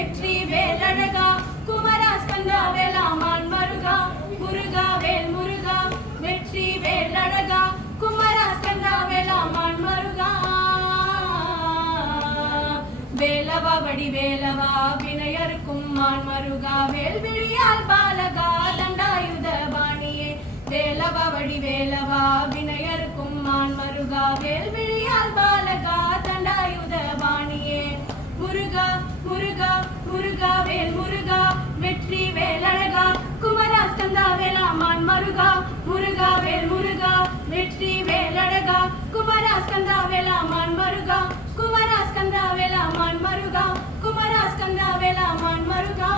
வெற்றி வேலழகா குமரா ஸ்கந்தா வேலாமான் மருகா முருகா வேல் முருகா வெற்றி வேலழகா குமரா ஸ்கந்தா வேலாமான் மருகா வேலவா வடி வேலவா வினையருக்கும் மான் மருகா வேல் விழியால் பாலகா தண்டாயுத பாணியே வேலவா வடி வேலவா வினையருக்கும் மான் மருகா வேல் விழியால் பாலகா தண்டாயுத பாணியே முருகா முருகா முருகா வேல் முருகா வெற்றி வேலழகா குமரா ஸ்கந்தா வேலாமான் மருகா முருகா வேல் முருகா வெற்றி வேலழகா குமரா ஸ்கந்தா வேலாமான் மருகா குமரா ஸ்கந்தா வேலாமான் மருகா குமரா ஸ்கந்தா வேலாமான் மருகா